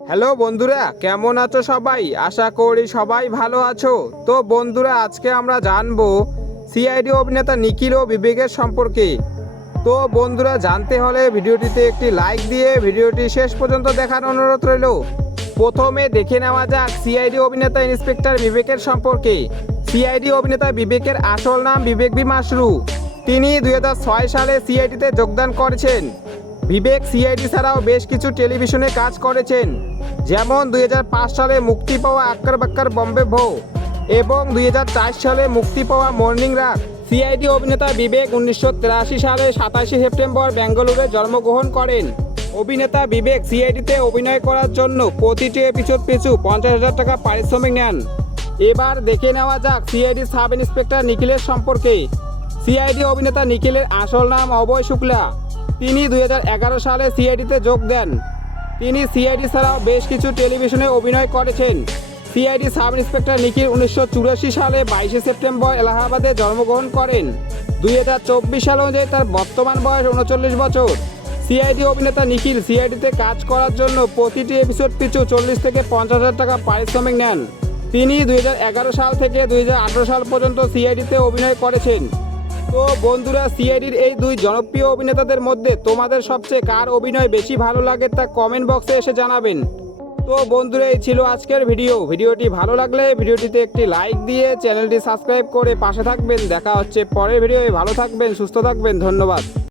Hello বন্ধুরা, কেমন আছো সবাই? আশা করি সবাই ভালো আছো। তো বন্ধুরা, আজকে আমরা জানব সিআইডি অভিনেতা নিখিল ও বিবেকের সম্পর্কে। তো বন্ধুরা, জানতে হলে ভিডিওটিতে একটি লাইক দিয়ে ভিডিওটি শেষ পর্যন্ত দেখার অনুরোধ রইল। প্রথমে দেখে নেওয়া যাক সিআইডি অভিনেতা ইন্সপেক্টর বিবেকের সম্পর্কে। সিআইডি অভিনেতা বিবেকের আসল নাম বিবেক বি মাসরু। তিনি দুই হাজার ছয় সালে সিআইডিতে যোগদান করেছেন। বিবেক সিআইডি ছাড়াও বেশ কিছু টেলিভিশনে কাজ করেছেন। যেমন দুই হাজার পাঁচ সালে মুক্তি পাওয়া আক্কর বাক্কর বম্বে ভো এবং দুই হাজার চার সালে মুক্তি পাওয়া মর্নিং রাত। সিআইডি অভিনেতা বিবেক উনিশশো তিরাশি সালে সাতাশে সেপ্টেম্বর বেঙ্গালুরুতে জন্মগ্রহণ করেন। অভিনেতা বিবেক সিআইডিতে অভিনয় করার জন্য প্রতিটি এপিসোড পিছু পঞ্চাশ হাজার টাকা পারিশ্রমিক নেন। এবার দেখে নেওয়া যাক সিআইডি সাব ইন্সপেক্টর নিখিলের সম্পর্কে। সিআইডি অভিনেতা নিখিলের আসল নাম অভয় শুক্লা। তিনি দুই হাজার এগারো সালে সিআইডিতে যোগ দেন। তিনি সিআইডি ছাড়াও বেশ কিছু টেলিভিশনে অভিনয় করেছেন। সিআইডি সাব ইন্সপেক্টর নিখিল উনিশশো চুরাশি সালে বাইশে সেপ্টেম্বর এলাহাবাদে জন্মগ্রহণ করেন। দুই হাজার চব্বিশ সাল অনুযায়ী তার বর্তমান বয়স উনচল্লিশ বছর। সিআইডি অভিনেতা নিখিল সিআইডিতে কাজ করার জন্য প্রতিটি এপিসোড পিছু চল্লিশ থেকে পঞ্চাশ হাজার টাকা পারিশ্রমিক নেন। তিনি দুই হাজার এগারো সাল থেকে দুই হাজার আঠেরো সাল পর্যন্ত সিআইডিতে অভিনয় করেছেন। তো বন্ধুরা সিআইডির এই দুই জনপ্রিয় অভিনেতাদের মধ্যে তোমাদের সবচেয়ে কার অভিনয় বেশি ভালো লাগে তা কমেন্ট বক্সে এসে জানাবেন। তো বন্ধুরা, এই ছিল আজকের ভিডিও। ভিডিওটি ভালো লাগলে ভিডিওটিতে একটি লাইক দিয়ে চ্যানেলটি সাবস্ক্রাইব করে পাশে থাকবেন। দেখা হচ্ছে পরের ভিডিওয়ে। ভালো থাকবেন, সুস্থ থাকবেন। ধন্যবাদ।